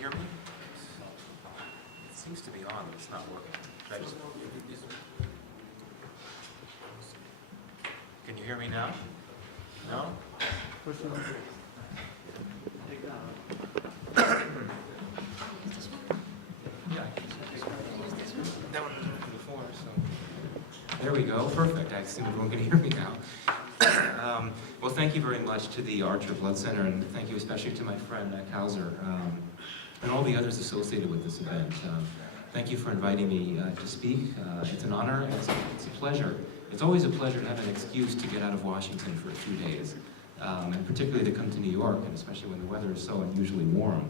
hear me? It seems to be on, but it's not working. Should I just... Can you hear me now? No? Yeah, that one before, so. There we go, perfect. I assume everyone can hear me now. Well, thank you very much to the Archer Blood Center, and thank you especially to my friend Hauser, and all the others associated with this event. Thank you for inviting me to speak. It's an honor, and it's a pleasure. It's always a pleasure to have an excuse to get out of Washington for a few days, and particularly to come to New York, and especially when the weather is so unusually warm.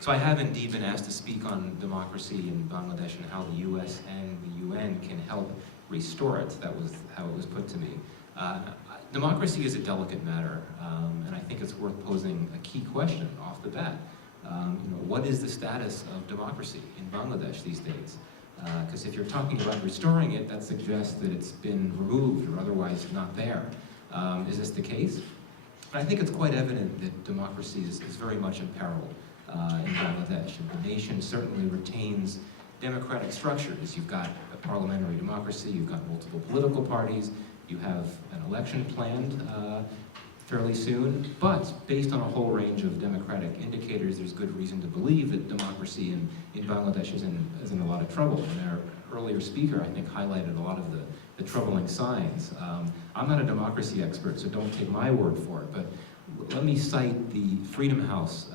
So I have indeed been asked to speak on democracy in Bangladesh and how the US and the UN can help restore it. That was how it was put to me. Democracy is a delicate matter, and I think it's worth posing a key question off the bat. What is the status of democracy in Bangladesh these days? Because if you're talking about restoring it, that suggests that it's been removed or otherwise not there. Is this the case? But I think it's quite evident that democracy is very much imperiled in Bangladesh. And the nation certainly retains democratic structures. You've got a parliamentary democracy, you've got multiple political parties, you have an election planned fairly soon, but based on a whole range of democratic indicators, there's good reason to believe that democracy in Bangladesh is in a lot of trouble. And our earlier speaker, I think, highlighted a lot of the troubling signs. I'm not a democracy expert, so don't take my word for it, but let me cite the Freedom House,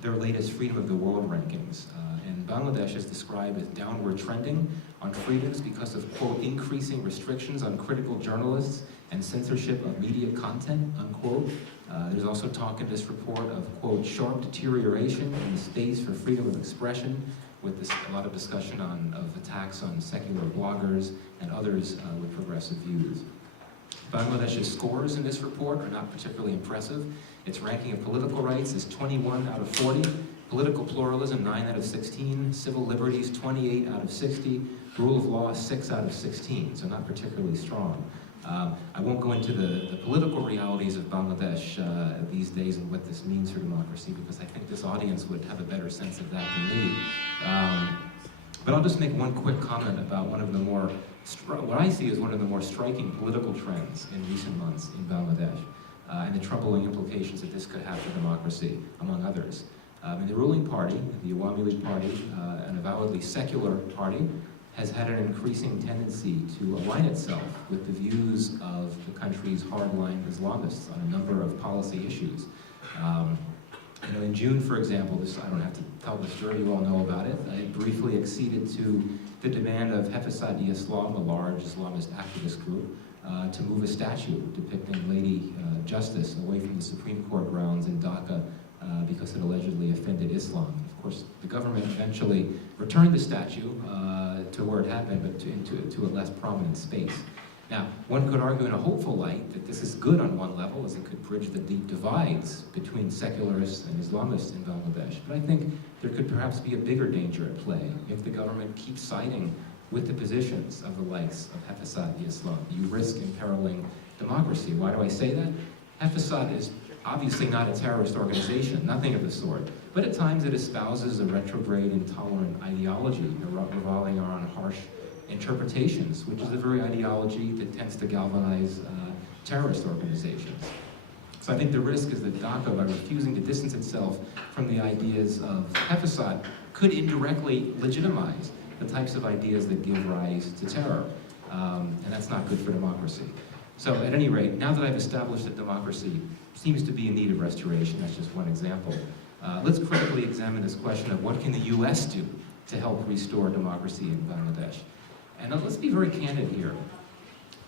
their latest Freedom of the World rankings. And Bangladesh is described as downward trending on freedoms because of, quote, increasing restrictions on critical journalists and censorship of media content, unquote. There's also talk in this report of, quote, sharp deterioration in the space for freedom of expression, with a lot of discussion of attacks on secular bloggers and others with progressive views. Bangladesh's scores in this report are not particularly impressive. Its ranking of political rights is 21 out of 40, political pluralism 9 out of 16, civil liberties 28 out of 60, rule of law 6 out of 16, so not particularly strong. I won't go into the political realities of Bangladesh these days and what this means for democracy, because I think this audience would have a better sense of that than me. But I'll just make one quick comment about one of the more, what I see as one of the more striking political trends in recent months in Bangladesh, and the troubling implications that this could have for democracy, among others. In the ruling party, the Awami League Party, an avowedly secular party, has had an increasing tendency to align itself with the views of the country's hardline Islamists on a number of policy issues. In June, for example, I don't have to tell the story, you all know about it, it briefly acceded to the demand of Islam, a large Islamist activist group, to move a statue depicting Lady Justice away from the Supreme Court grounds in Dhaka because it allegedly offended Islam. Of course, the government eventually returned the statue to where it happened, but to a less prominent space. Now, one could argue in a hopeful light that this is good on one level, as it could bridge the deep divides between secularists and Islamists in Bangladesh. But I think there could perhaps be a bigger danger at play if the government keeps siding with the positions of the likes of Islam. You risk imperiling democracy. Why do I say that? Hafezat is obviously not a terrorist organization, nothing of the sort. But at times it espouses a retrograde, intolerant ideology revolving around harsh interpretations, which is the very ideology that tends to galvanize terrorist organizations. So I think the risk is that Dhaka, by refusing to distance itself from the ideas of Hafezat, could indirectly legitimize the types of ideas that give rise to terror. And that's not good for democracy. So at any rate, now that I've established that democracy seems to be in need of restoration, that's just one example, let's critically examine this question of what can the US do to help restore democracy in Bangladesh. And let's be very candid here.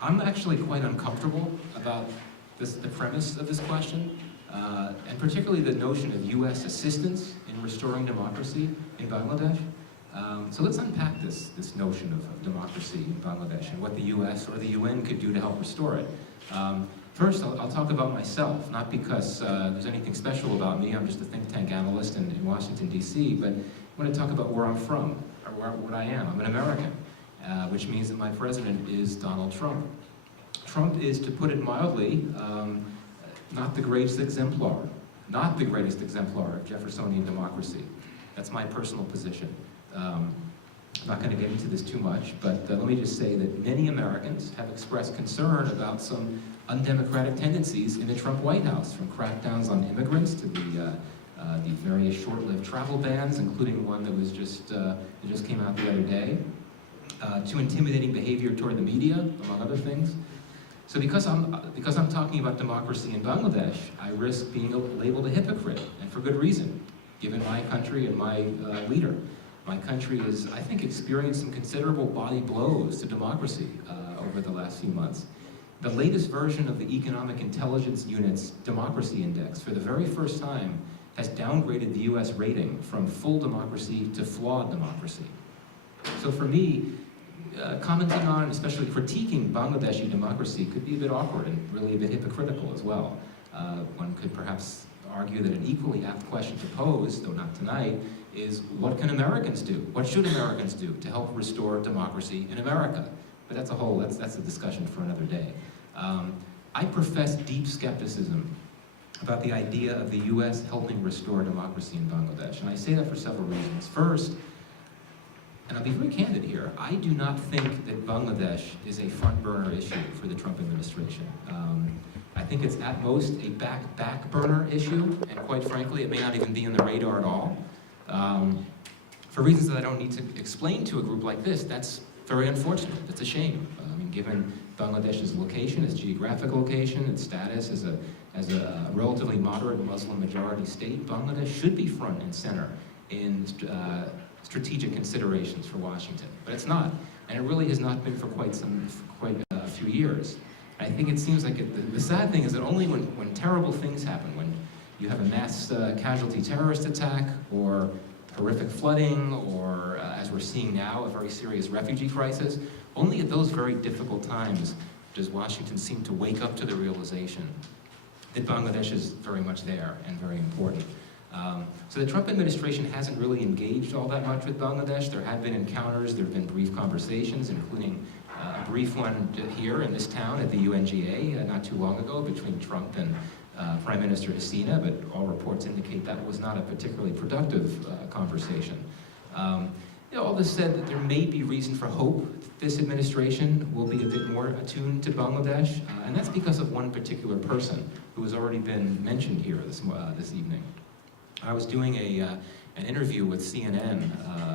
I'm actually quite uncomfortable about the premise of this question, and particularly the notion of US assistance in restoring democracy in Bangladesh. So let's unpack this notion of democracy in Bangladesh and what the US or the UN could do to help restore it. First, I'll talk about myself, not because there's anything special about me. I'm just a think tank analyst in Washington, D.C., but I want to talk about where I'm from, or what I am. I'm an American, which means that my president is Donald Trump. Trump is, to put it mildly, not the greatest exemplar not the greatest exemplar of Jeffersonian democracy. That's my personal position. I'm not going to get into this too much, but let me just say that many Americans have expressed concern about some undemocratic tendencies in the Trump White House, from crackdowns on immigrants to the various short-lived travel bans, including one that was that just came out the other day, to intimidating behavior toward the media, among other things. So because I'm talking about democracy in Bangladesh, I risk being labeled a hypocrite, and for good reason, given my country and my leader. My country has, I think, experienced some considerable body blows to democracy over the last few months. The latest version of the Economic Intelligence Unit's Democracy Index, for the very first time, has downgraded the US rating from full democracy to flawed democracy. So for me, commenting on, and especially critiquing Bangladeshi democracy could be a bit awkward and really a bit hypocritical as well. One could perhaps argue that an equally apt question to pose, though not tonight, is what can Americans do? What should Americans do to help restore democracy in America? But that's a discussion for another day. I profess deep skepticism about the idea of the US helping restore democracy in Bangladesh, and I say that for several reasons. First, and I'll be very candid here, I do not think that Bangladesh is a front burner issue for the Trump administration. I think it's at most a back burner issue, and quite frankly, it may not even be on the radar at all. For reasons that I don't need to explain to a group like this, that's very unfortunate. That's a shame. I mean, given Bangladesh's location, its geographic location, its status as a relatively moderate Muslim majority state, Bangladesh should be front and center in strategic considerations for Washington, but it's not, and it really has not been for quite a few years. And I think it seems like the sad thing is that only when terrible things happen, when you have a mass casualty terrorist attack, or horrific flooding, or as we're seeing now, a very serious refugee crisis, only at those very difficult times does Washington seem to wake up to the realization that Bangladesh is very much there and very important. So the Trump administration hasn't really engaged all that much with Bangladesh. There have been encounters, there have been brief conversations, including a brief one here in this town at the UNGA not too long ago between Trump and Prime Minister Hasina, but all reports indicate that was not a particularly productive conversation. All this said, that there may be reason for hope that this administration will be a bit more attuned to Bangladesh, and that's because of one particular person who has already been mentioned here this evening. I was doing an interview with CNN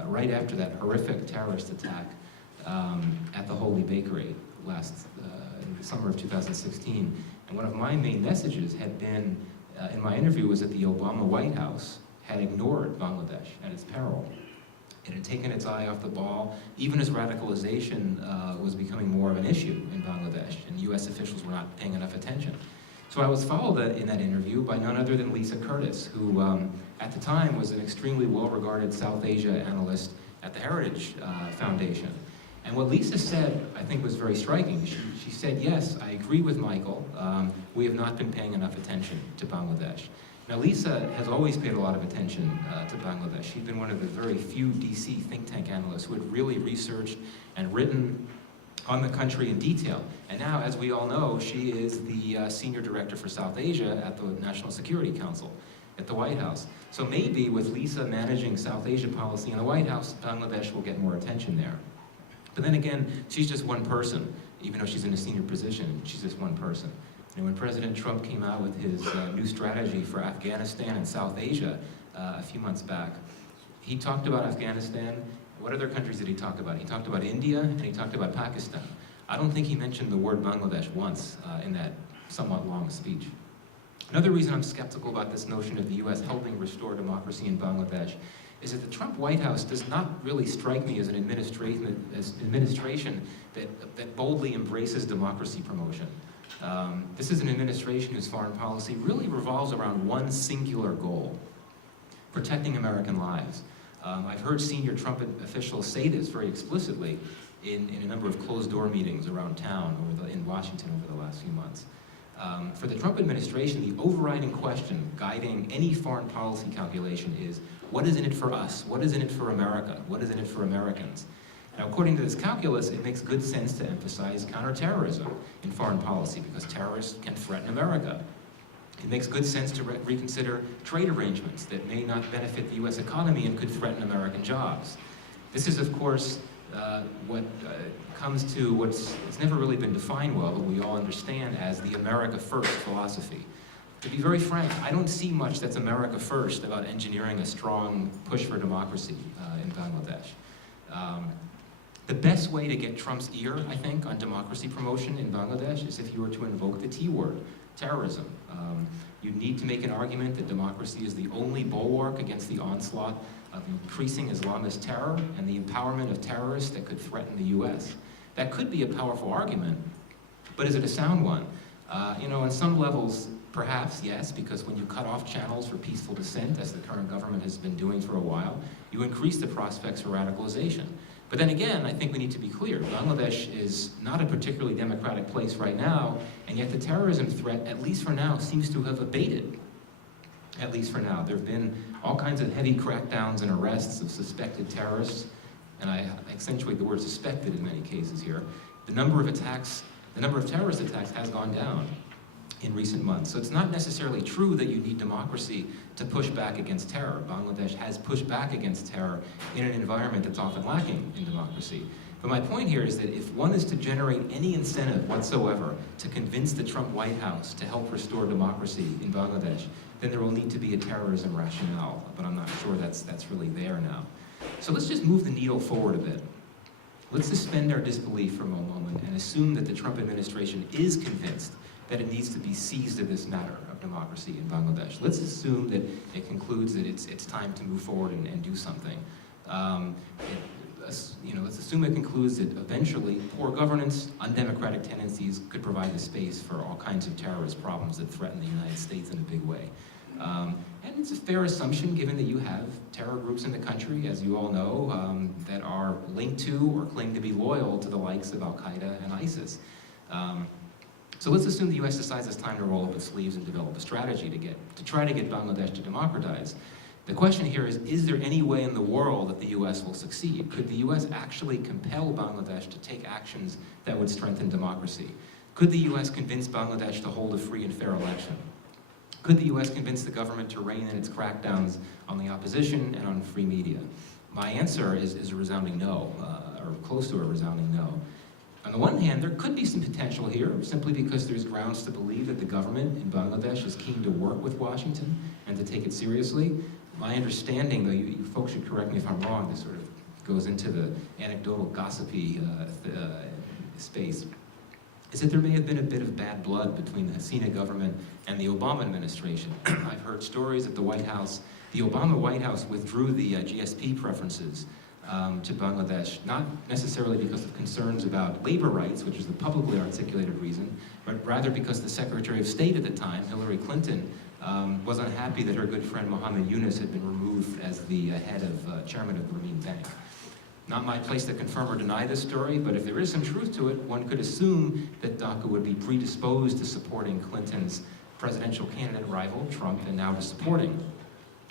right after that horrific terrorist attack at the Holy Bakery in the summer of 2016. And one of my main messages had been, in my interview, was that the Obama White House had ignored Bangladesh at its peril. It had taken its eye off the ball, even as radicalization was becoming more of an issue in Bangladesh, and US officials were not paying enough attention. So I was followed in that interview by none other than Lisa Curtis, who at the time was an extremely well-regarded South Asia analyst at the Heritage Foundation. And what Lisa said, I think, was very striking. She said, yes, I agree with Michael, we have not been paying enough attention to Bangladesh. Now, Lisa has always paid a lot of attention to Bangladesh. She's been one of the very few DC think tank analysts who had really researched and written on the country in detail. And now, as we all know, she is the Senior Director for South Asia at the National Security Council at the White House. So maybe with Lisa managing South Asia policy in the White House, Bangladesh will get more attention there. But then again, she's just one person. Even though she's in a senior position, she's just one person. And when President Trump came out with his new strategy for Afghanistan and South Asia a few months back, he talked about Afghanistan. What other countries did he talk about? He talked about India, and he talked about Pakistan. I don't think he mentioned the word Bangladesh once in that somewhat long speech. Another reason I'm skeptical about this notion of the US helping restore democracy in Bangladesh is that the Trump White House does not really strike me as an administration that boldly embraces democracy promotion. This is an administration whose foreign policy really revolves around one singular goal: protecting American lives. I've heard senior Trump officials say this very explicitly in a number of closed-door meetings around town in Washington over the last few months. For the Trump administration, the overriding question guiding any foreign policy calculation is, what is in it for us? What is in it for America? What is in it for Americans? Now, according to this calculus, it makes good sense to emphasize counterterrorism in foreign policy because terrorists can threaten America. It makes good sense to reconsider trade arrangements that may not benefit the US economy and could threaten American jobs. This is, of course, what comes to what's never really been defined well, but we all understand as the America First philosophy. To be very frank, I don't see much that's America First about engineering a strong push for democracy in Bangladesh. The best way to get Trump's ear, I think, on democracy promotion in Bangladesh is if you were to invoke the T word, terrorism. You need to make an argument that democracy is the only bulwark against the onslaught of increasing Islamist terror and the empowerment of terrorists that could threaten the US. That could be a powerful argument, but is it a sound one? On some levels, perhaps, yes, because when you cut off channels for peaceful dissent, as the current government has been doing for a while, you increase the prospects for radicalization. But then again, I think we need to be clear. Bangladesh is not a particularly democratic place right now, and yet the terrorism threat, at least for now, seems to have abated. At least for now. There have been all kinds of heavy crackdowns and arrests of suspected terrorists, and I accentuate the word suspected in many cases here. The number of terrorist attacks has gone down in recent months. So it's not necessarily true that you need democracy to push back against terror. Bangladesh has pushed back against terror in an environment that's often lacking in democracy. But my point here is that if one is to generate any incentive whatsoever to convince the Trump White House to help restore democracy in Bangladesh, then there will need to be a terrorism rationale. But I'm not sure that's really there now. So let's just move the needle forward a bit. Let's suspend our disbelief for a moment and assume that the Trump administration is convinced that it needs to be seized of this matter of democracy in Bangladesh. Let's assume that it concludes that it's time to move forward and do something. Let's assume it concludes that eventually poor governance, undemocratic tendencies could provide the space for all kinds of terrorist problems that threaten the United States in a big way. And it's a fair assumption given that you have terror groups in the country, as you all know, that are linked to or claim to be loyal to the likes of Al-Qaeda and ISIS. So let's assume the US decides it's time to roll up its sleeves and develop a strategy to try to get Bangladesh to democratize. The question here is there any way in the world that the US will succeed? Could the US actually compel Bangladesh to take actions that would strengthen democracy? Could the US convince Bangladesh to hold a free and fair election? Could the US convince the government to rein in its crackdowns on the opposition and on free media? My answer is a resounding no, or close to a resounding no. On the one hand, there could be some potential here, simply because there's grounds to believe that the government in Bangladesh is keen to work with Washington and to take it seriously. My understanding, though, you folks should correct me if I'm wrong, this sort of goes into the anecdotal, gossipy space, is that there may have been a bit of bad blood between the Hasina government and the Obama administration. I've heard stories that the Obama White House withdrew the GSP preferences to Bangladesh, not necessarily because of concerns about labor rights, which is the publicly articulated reason, but rather because the Secretary of State at the time, Hillary Clinton, was unhappy that her good friend Mohammed Yunus had been removed as the head of chairman of Grameen Bank. Not my place to confirm or deny this story, but if there is some truth to it, one could assume that Dhaka would be predisposed to supporting Clinton's presidential candidate rival, Trump, and now to supporting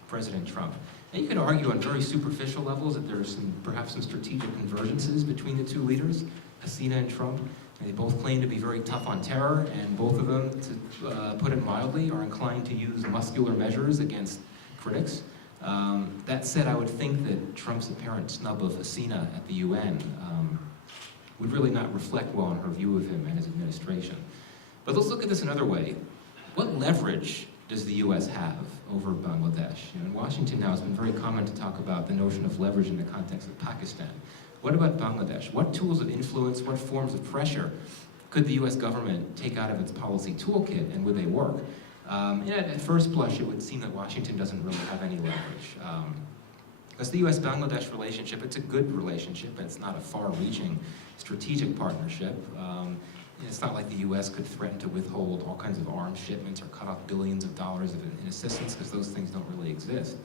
President Trump. And you could argue on very superficial levels that there are perhaps some strategic convergences between the two leaders, Hasina and Trump. And they both claim to be very tough on terror, and both of them, to put it mildly, are inclined to use muscular measures against critics. That said, I would think that Trump's apparent snub of Hasina at the UN would really not reflect well on her view of him and his administration. But let's look at this another way. What leverage does the US have over Bangladesh? In Washington now, it's been very common to talk about the notion of leverage in the context of Pakistan. What about Bangladesh? What tools of influence, what forms of pressure could the US government take out of its policy toolkit, and would they work? At first blush, it would seem that Washington doesn't really have any leverage. Because the US-Bangladesh relationship, it's a good relationship, but it's not a far-reaching strategic partnership. It's not like the US could threaten to withhold all kinds of arms shipments or cut off billions of dollars in assistance, because those things don't really exist.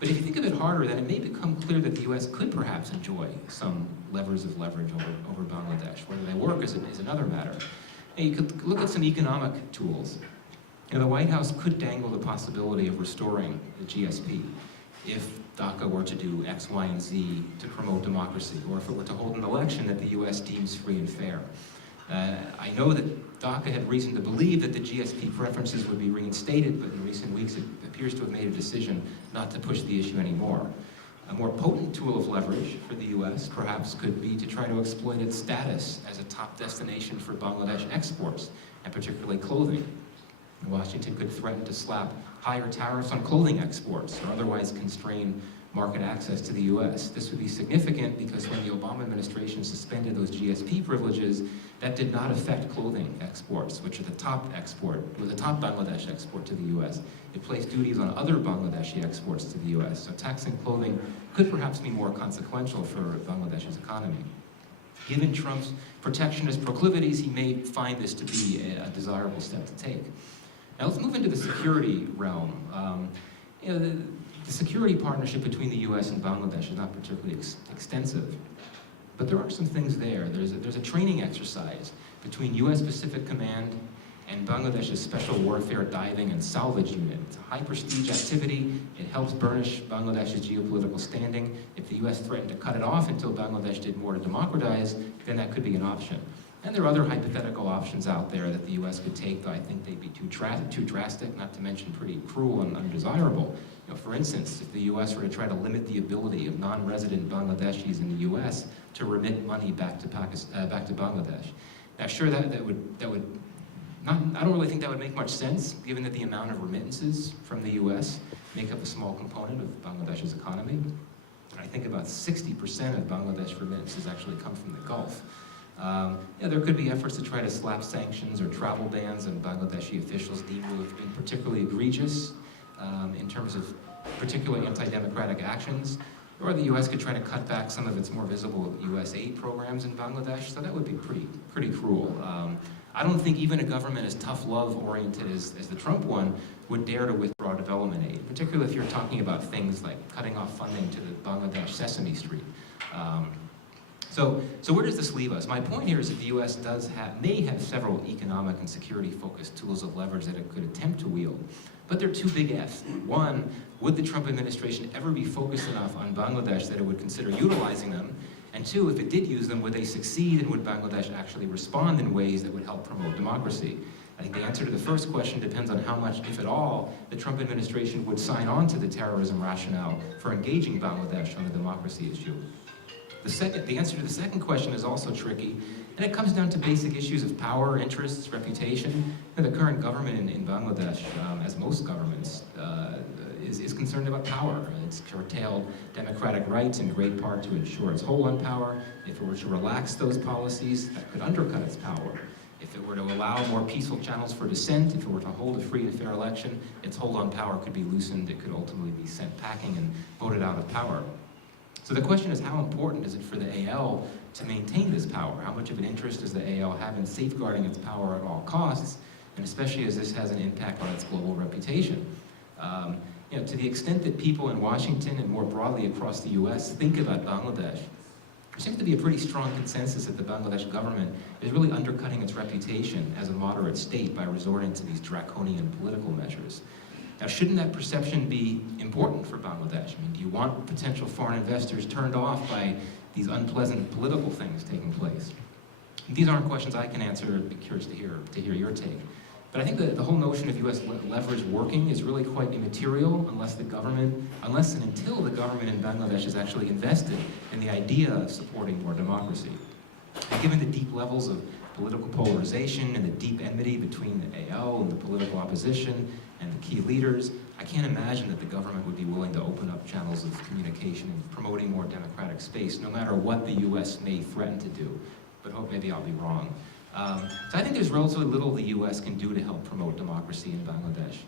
But if you think of it harder, then it may become clear that the US could perhaps enjoy some levers of leverage over Bangladesh. Whether they work is another matter. And you could look at some economic tools. The White House could dangle the possibility of restoring the GSP if Dhaka were to do X, Y, and Z to promote democracy, or if it were to hold an election that the US deems free and fair. I know that DACA had reason to believe that the GSP preferences would be reinstated, but in recent weeks it appears to have made a decision not to push the issue anymore. A more potent tool of leverage for the US perhaps could be to try to exploit its status as a top destination for Bangladesh exports, and particularly clothing. Washington could threaten to slap higher tariffs on clothing exports or otherwise constrain market access to the US. This would be significant because when the Obama administration suspended those GSP privileges, that did not affect clothing exports, which are the top Bangladesh export to the US. It placed duties on other Bangladeshi exports to the US. So taxing clothing could perhaps be more consequential for Bangladesh's economy. Given Trump's protectionist proclivities, he may find this to be a desirable step to take. Now let's move into the security realm. The security partnership between the US and Bangladesh is not particularly extensive, but there are some things there. There's a training exercise between US Pacific Command and Bangladesh's Special Warfare Diving and Salvage Unit. It's a high-prestige activity. It helps burnish Bangladesh's geopolitical standing. If the US threatened to cut it off until Bangladesh did more to democratize, then that could be an option. And there are other hypothetical options out there that the US could take, though I think they'd be too drastic, not to mention pretty cruel and undesirable. For instance, if the US were to try to limit the ability of non-resident Bangladeshis in the US to remit money back to Bangladesh. Now sure, I don't really think that would make much sense, given that the amount of remittances from the US make up a small component of Bangladesh's economy. I think about 60% of Bangladesh remittances actually come from the Gulf. There could be efforts to try to slap sanctions or travel bans on Bangladeshi officials deemed to have been particularly egregious in terms of particular anti-democratic actions, or the US could try to cut back some of its more visible US aid programs in Bangladesh, so that would be pretty cruel. I don't think even a government as tough love oriented as the Trump one would dare to withdraw development aid, particularly if you're talking about things like cutting off funding to the Bangladesh Sesame Street. So where does this leave us? My point here is that the US may have several economic and security-focused tools of leverage that it could attempt to wield, but they're two big Fs. One, would the Trump administration ever be focused enough on Bangladesh that it would consider utilizing them? And two, if it did use them, would they succeed, and would Bangladesh actually respond in ways that would help promote democracy? I think the answer to the first question depends on how much, if at all, the Trump administration would sign on to the terrorism rationale for engaging Bangladesh on the democracy issue. The answer to the second question is also tricky, and it comes down to basic issues of power, interests, reputation. And the current government in Bangladesh, as most governments, is concerned about power. It's curtailed democratic rights in great part to ensure its hold on power. If it were to relax those policies, that could undercut its power. If it were to allow more peaceful channels for dissent, if it were to hold a free and fair election, its hold on power could be loosened. It could ultimately be sent packing and voted out of power. So the question is, how important is it for the AL to maintain this power? How much of an interest does the AL have in safeguarding its power at all costs, and especially as this has an impact on its global reputation? To the extent that people in Washington and more broadly across the US think about Bangladesh, there seems to be a pretty strong consensus that the Bangladesh government is really undercutting its reputation as a moderate state by resorting to these draconian political measures. Now, shouldn't that perception be important for Bangladesh? I mean, do you want potential foreign investors turned off by these unpleasant political things taking place? These aren't questions I can answer. I'd be curious to hear your take. But I think that the whole notion of US leverage working is really quite immaterial unless and until the government in Bangladesh is actually invested in the idea of supporting more democracy. And given the deep levels of political polarization and the deep enmity between the AL and the political opposition and the key leaders, I can't imagine that the government would be willing to open up channels of communication and promoting more democratic space, no matter what the US may threaten to do. But maybe I'll be wrong. So I think there's relatively little the US can do to help promote democracy in Bangladesh.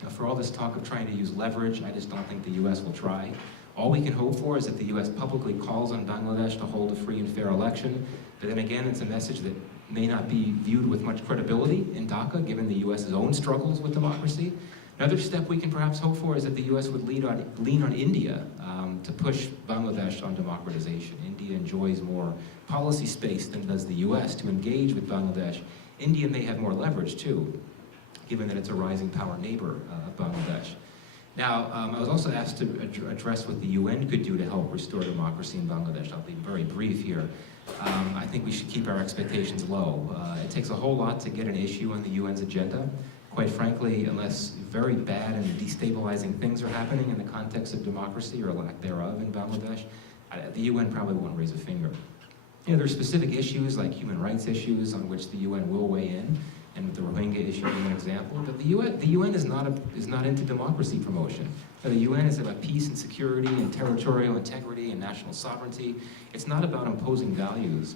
Now, for all this talk of trying to use leverage, I just don't think the US will try. All we can hope for is that the US publicly calls on Bangladesh to hold a free and fair election, but then again, it's a message that may not be viewed with much credibility in Dhaka, given the US's own struggles with democracy. Another step we can perhaps hope for is that the US would lean on India to push Bangladesh on democratization. India enjoys more policy space than does the US to engage with Bangladesh. India may have more leverage too, given that it's a rising power neighbor of Bangladesh. Now, I was also asked to address what the UN could do to help restore democracy in Bangladesh. I'll be very brief here. I think we should keep our expectations low. It takes a whole lot to get an issue on the UN's agenda. Quite frankly, unless very bad and destabilizing things are happening in the context of democracy or lack thereof in Bangladesh, the UN probably won't raise a finger. You know, there are specific issues like human rights issues on which the UN will weigh in, and the Rohingya issue being an example. But the UN is not into democracy promotion. The UN is about peace and security and territorial integrity and national sovereignty. It's not about imposing values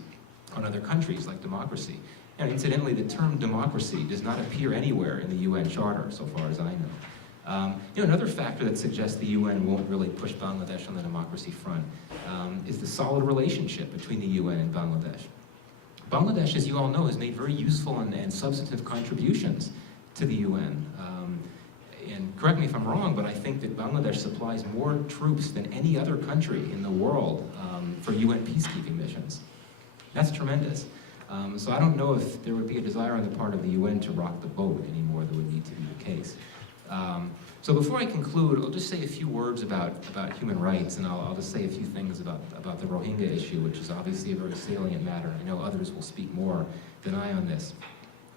on other countries like democracy. And incidentally, the term democracy does not appear anywhere in the UN Charter, so far as I know. You know, another factor that suggests the UN won't really push Bangladesh on the democracy front is the solid relationship between the UN and Bangladesh. Bangladesh, as you all know, has made very useful and substantive contributions to the UN. And correct me if I'm wrong, but I think that Bangladesh supplies more troops than any other country in the world for UN peacekeeping missions. That's tremendous. So I don't know if there would be a desire on the part of the UN to rock the boat anymore that would need to be the case. So before I conclude, I'll just say a few words about human rights, and I'll just say a few things about the Rohingya issue, which is obviously a very salient matter. I know others will speak more than I on this.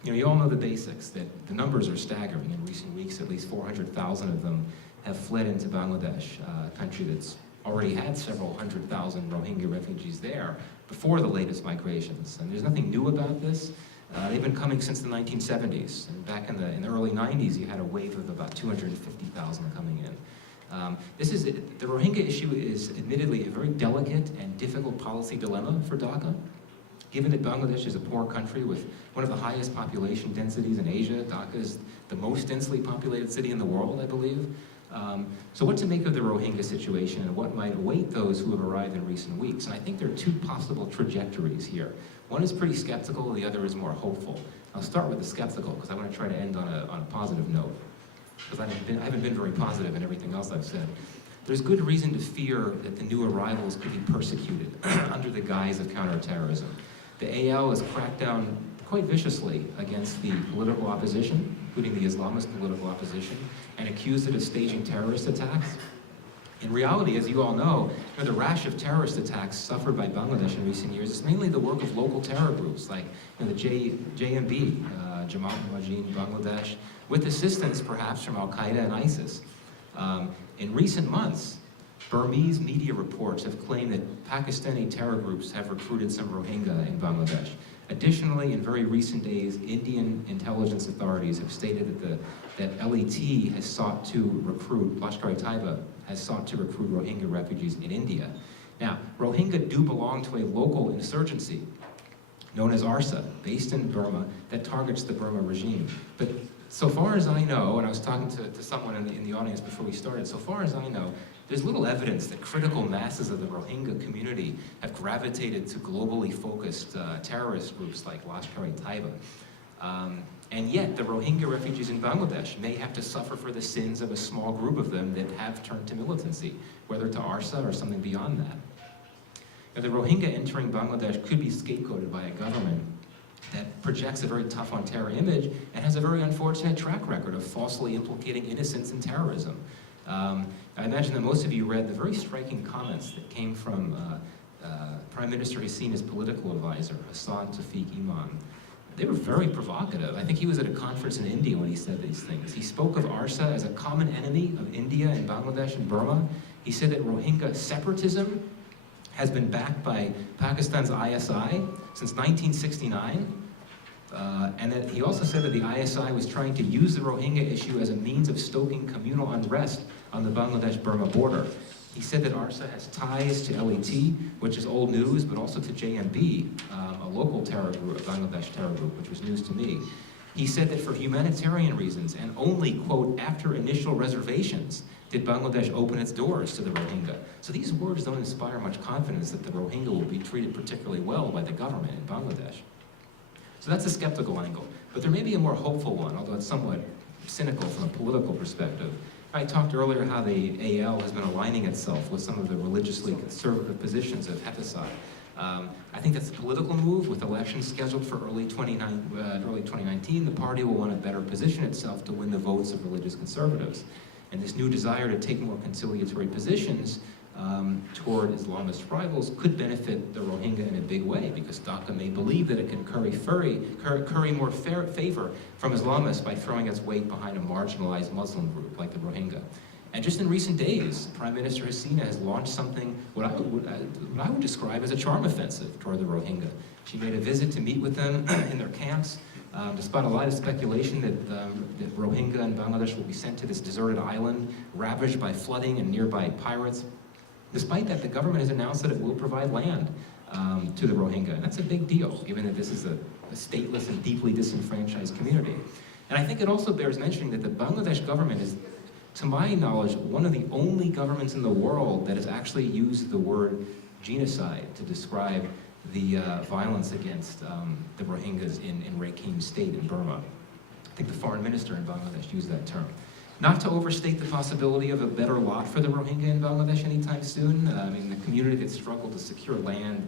You know, you all know the basics, that the numbers are staggering. In recent weeks, at least 400,000 of them have fled into Bangladesh, a country that's already had several 100,000 Rohingya refugees there before the latest migrations. And there's nothing new about this. They've been coming since the 1970s. And back in the early 90s, you had a wave of about 250,000 coming in. The Rohingya issue is admittedly a very delicate and difficult policy dilemma for Dhaka. Given that Bangladesh is a poor country with one of the highest population densities in Asia, Dhaka is the most densely populated city in the world, I believe. So what to make of the Rohingya situation and what might await those who have arrived in recent weeks? And I think there are two possible trajectories here. One is pretty skeptical, the other is more hopeful. I'll start with the skeptical because I want to try to end on a positive note, because I haven't been very positive in everything else I've said. There's good reason to fear that the new arrivals could be persecuted under the guise of counterterrorism. The AL has cracked down quite viciously against the political opposition, including the Islamist political opposition, and accused it of staging terrorist attacks. In reality, as you all know, the rash of terrorist attacks suffered by Bangladesh in recent years is mainly the work of local terror groups like the JMB, Jamaat Mujahideen Bangladesh, with assistance perhaps from Al-Qaeda and ISIS. In recent months, Burmese media reports have claimed that Pakistani terror groups have recruited some Rohingya in Bangladesh. Additionally, in very recent days, Indian intelligence authorities have stated that LET has sought to recruit, Lashkar-e-Taiba has sought to recruit Rohingya refugees in India. Now, Rohingya do belong to a local insurgency known as ARSA, based in Burma, that targets the Burma regime. But so far as I know, and I was talking to someone in the audience before we started, so far as I know, there's little evidence that critical masses of the Rohingya community have gravitated to globally focused terrorist groups like Lashkar-e-Taiba. And yet, the Rohingya refugees in Bangladesh may have to suffer for the sins of a small group of them that have turned to militancy, whether to ARSA or something beyond that. Now, the Rohingya entering Bangladesh could be scapegoated by a government that projects a very tough on terror image and has a very unfortunate track record of falsely implicating innocents in terrorism. I imagine that most of you read the very striking comments that came from Prime Minister Hasina's political advisor, Hassan Tawfiq Iman. They were very provocative. I think he was at a conference in India when he said these things. He spoke of ARSA as a common enemy of India and Bangladesh and Burma. He said that Rohingya separatism has been backed by Pakistan's ISI since 1969. And that he also said that the ISI was trying to use the Rohingya issue as a means of stoking communal unrest on the Bangladesh-Burma border. He said that ARSA has ties to LET, which is old news, but also to JMB, a local terror group, a Bangladesh terror group, which was news to me. He said that for humanitarian reasons, and only, quote, after initial reservations, did Bangladesh open its doors to the Rohingya. So these words don't inspire much confidence that the Rohingya will be treated particularly well by the government in Bangladesh. So that's a skeptical angle. But there may be a more hopeful one, although it's somewhat cynical from a political perspective. I talked earlier how the AL has been aligning itself with some of the religiously conservative positions of Hethasai. I think that's a political move. With elections scheduled for early 2019, the party will want to better position itself to win the votes of religious conservatives. And this new desire to take more conciliatory positions toward Islamist rivals could benefit the Rohingya in a big way, because Dhaka may believe that it can curry more favor from Islamists by throwing its weight behind a marginalized Muslim group like the Rohingya. And just in recent days, Prime Minister Hasina has launched something, what I would describe as a charm offensive toward the Rohingya. She made a visit to meet with them in their camps, despite a lot of speculation that Rohingya and Bangladesh will be sent to this deserted island, ravaged by flooding and nearby pirates. Despite that, the government has announced that it will provide land to the Rohingya, and that's a big deal, given that this is a stateless and deeply disenfranchised community. And I think it also bears mentioning that the Bangladesh government is, to my knowledge, one of the only governments in the world that has actually used the word genocide to describe the violence against the Rohingyas in Rakhine State in Burma. I think the foreign minister in Bangladesh used that term. Not to overstate the possibility of a better lot for the Rohingya in Bangladesh anytime soon. I mean, the community that struggled to secure land,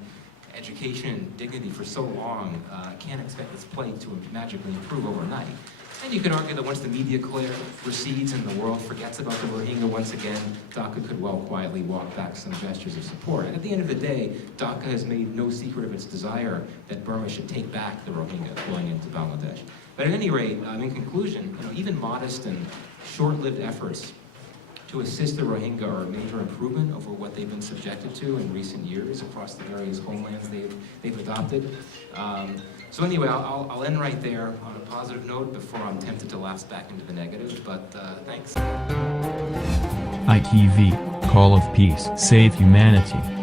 education, and dignity for so long can't expect its plight to magically improve overnight. And you could argue that once the media glare recedes and the world forgets about the Rohingya once again, Dhaka could well quietly walk back some gestures of support. And at the end of the day, Dhaka has made no secret of its desire that Burma should take back the Rohingya going into Bangladesh. But at any rate, in conclusion, even modest and short-lived efforts to assist the Rohingya are a major improvement over what they've been subjected to in recent years across the various homelands they've adopted. So anyway, I'll end right there on a positive note before I'm tempted to lapse back into the negative, but thanks. ITV, Call of Peace, Save Humanity.